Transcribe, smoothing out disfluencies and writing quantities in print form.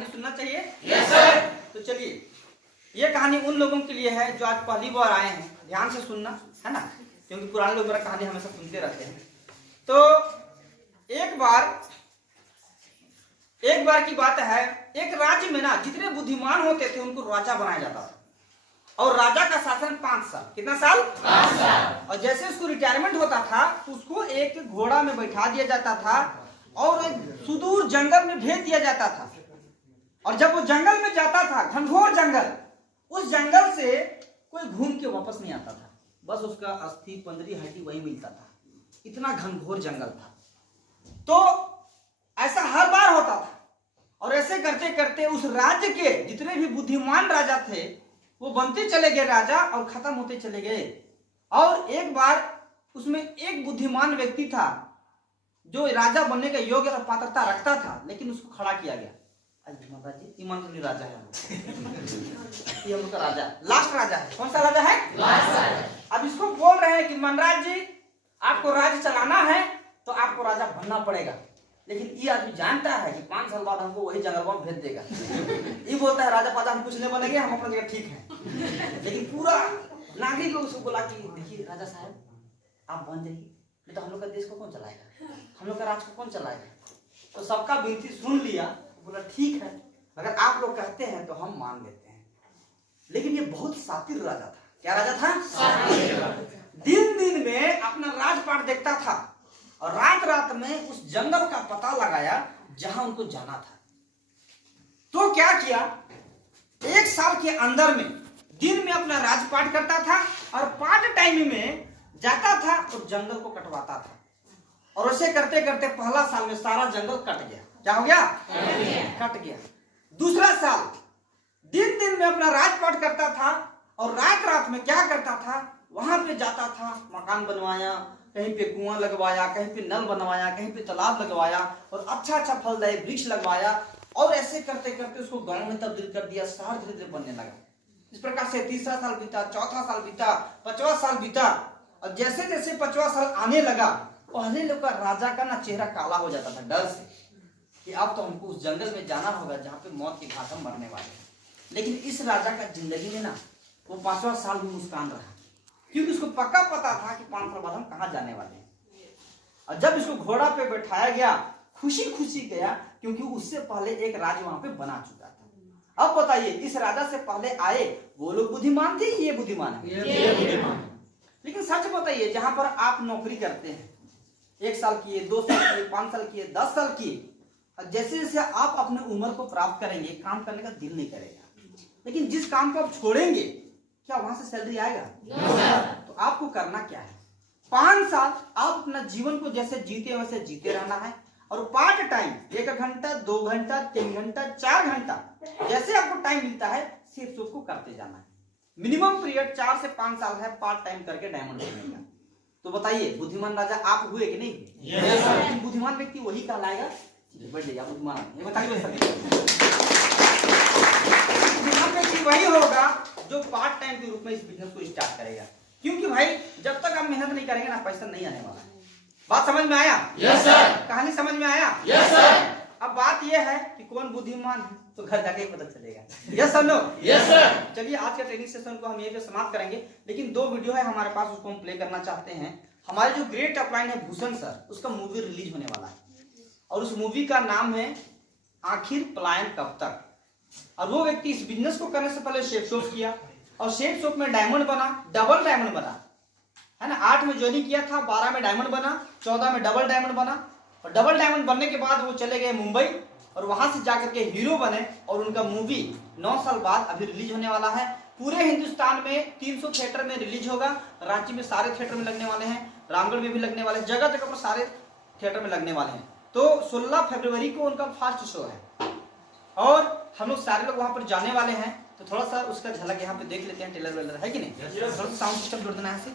कहानी सुनना चाहिए। Yes sir. तो चलिए, ये कहानी उन लोगों के लिए है जो आज पहली बार आए हैं, ध्यान से सुनना है ना, क्योंकि पुराने लोग मेरा कहानी हमेशा सुनते रहते हैं। तो एक बार की बात है, एक राज्य में ना जितने बुद्धिमान होते थे उनको राजा बनाया जाता था, और राजा का शासन 5 साल। कितना साल? 5 साल। और जैसे उसको रिटायरमेंट होता था तो उसको एक घोड़ा में बैठा दिया जाता था और एक सुदूर जंगल में भेज दिया जाता था। और जब वो जंगल में जाता था, घनघोर जंगल, उस जंगल से कोई घूम के वापस नहीं आता था, बस उसका अस्थि पंजरी हड्डी वही मिलता था। इतना घनघोर जंगल था। तो ऐसा हर बार होता था, और ऐसे करते करते उस राज्य के जितने भी बुद्धिमान राजा थे वो बनते चले गए राजा और खत्म होते चले गए। और एक बार उसमें एक बुद्धिमान व्यक्ति था जो राजा बनने का योग्य और पात्रता रखता था, लेकिन उसको खड़ा किया गया। माता जी, ईमान के लिए राजा है ये हम लोग का राजा, लास्ट राजा है। कौन सा राजा है? लास्ट राजा। अब इसको बोल रहे हैं कि मनराज जी, आपको राज्य चलाना है तो आपको राजा बनना पड़ेगा। लेकिन ये आदमी जानता है कि 5 साल बाद हमको वही जंगल में भेज देगा। ये बोलता है राजा पाजा हम कुछ नहीं बनेंगे, हम अपना जगह ठीक है। लेकिन पूरा नागरिक लोग उसको बोला कि देखिए राजा साहब, आप बन जाइए, नहीं तो हम लोग का देश को कौन चलाएगा, हम लोग का राज्य को कौन चलाएगा। तो सबका विनती सुन लिया, बोला ठीक है, अगर आप लोग कहते हैं तो हम मान लेते हैं। लेकिन ये बहुत शातिर राजा था। क्या राजा था? दिन दिन में अपना राजपाट देखता था और रात रात में उस जंगल का पता लगाया जहां उनको जाना था। तो क्या किया, 1 साल के अंदर में दिन में अपना राजपाट करता था और पार्ट टाइम में जाता था और जंगल को कटवाता था। और ऐसे करते करते पहला साल में सारा जंगल कट गया। क्या हो गया? कट गया। दूसरा साल दिन दिन में अपना राजपाट करता था और रात रात में क्या करता था, वहां पे जाता था, मकान बनवाया, कहीं पे कुआं लगवाया, कहीं पे नल बनवाया, कहीं पे तालाब लगवाया और अच्छा अच्छा फलदायी वृक्ष लगवाया। और ऐसे करते करते उसको गांव में तब्दील कर दिया, शहर धीरे धीरे बनने लगा। इस प्रकार से 3रा साल बीता, 4था साल बीता, 5वां साल बीता। और जैसे जैसे 5वां साल आने लगा, पहले लोग का राजा का ना चेहरा काला हो जाता था डर से कि अब तो हमको उस जंगल में जाना होगा जहाँ पे मौत के घाट हम मरने वाले हैं। लेकिन इस राजा का जिंदगी में ना वो 5वां साल भी मुस्कान रहा, क्योंकि उसको पक्का पता था कि 5 साल बाद हम कहाँ जाने वाले हैं। और जब इसको घोड़ा पे बैठाया गया, खुशी खुशी गया, क्योंकि उससे पहले एक राज वहां पे बना चुका था। अब बताइए, इस राजा से पहले आए वो लोग बुद्धिमान थे, ये बुद्धिमान है। लेकिन सच बताइए, जहां पर आप नौकरी करते हैं, 1 साल किए, 2 साल किए, 5 साल किए, 10 साल किए, जैसे जैसे आप अपने उम्र को प्राप्त करेंगे, काम करने का दिल नहीं करेगा। लेकिन जिस काम को आप छोड़ेंगे, क्या वहां से सैलरी आएगा? तो आपको करना क्या है, 5 साल आप अपना जीवन को जैसे जीते वैसे जीते रहना है। और पार्ट टाइम 1 घंटा, 2 घंटा, 3 घंटा, 4 घंटा, जैसे आपको टाइम मिलता है सिर्फ उसको करते जाना है। मिनिमम पीरियड 4 से 5 साल है पार्ट टाइम करके डायमंड बनने का। तो बताइए, बुद्धिमान राजा आप हुए कि नहीं? लेकिन बुद्धिमान व्यक्ति वही कहलाएगा। बढ़ जाइए, बुद्धिमान ये बताइए। बुद्धिमान व्यक्ति वही होगा जो पार्ट टाइम के रूप में इस बिजनेस को स्टार्ट करेगा, क्योंकि भाई जब तक आप मेहनत नहीं करेंगे ना, पैसा नहीं आने वाला है। बात समझ में आया? Yes sir. कहानी समझ में आया? Yes sir. अब बात यह है कि कौन बुद्धिमान है तो घर जाके ही पता चलेगा। Yes sir, no? Yes sir. चलिए, आज के ट्रेनिंग सेशन को हम यहीं पे समाप्त करेंगे, लेकिन 2 वीडियो है हमारे पास, उसको हम प्ले करना चाहते हैं। हमारे जो ग्रेट अपलाइन है भूषण सर, उसका मूवी रिलीज होने वाला है और उस मूवी का नाम है आखिर पलायन कब तक। और वो व्यक्ति इस बिजनेस को करने से पहले शेफ शॉप किया और शेफ शॉप में डायमंड बना, डबल डायमंड बना, है ना। 8 में ज्वाइनिंग किया था, 12 में डायमंड बना, 14 में डबल डायमंड बना। और डबल डायमंड बनने के बाद वो चले गए मुंबई और वहां से जाकर के हीरो बने। और उनका मूवी 9 साल बाद अभी रिलीज होने वाला है। पूरे हिंदुस्तान में 300 थिएटर में रिलीज होगा, रांची में सारे थिएटर में लगने वाले हैं, रामगढ़ में भी लगने वाले हैं, जगह जगह पर सारे थिएटर में लगने वाले हैं। तो 16 फरवरी को उनका फर्स्ट शो है और हम लोग सारे लोग वहां पर जाने वाले हैं। तो थोड़ा सा उसका झलक यहाँ पे देख लेते हैं, ट्रेलर वेलर है कि नहीं? थोड़ा सा साउंड सिस्टम जोड़ देना है।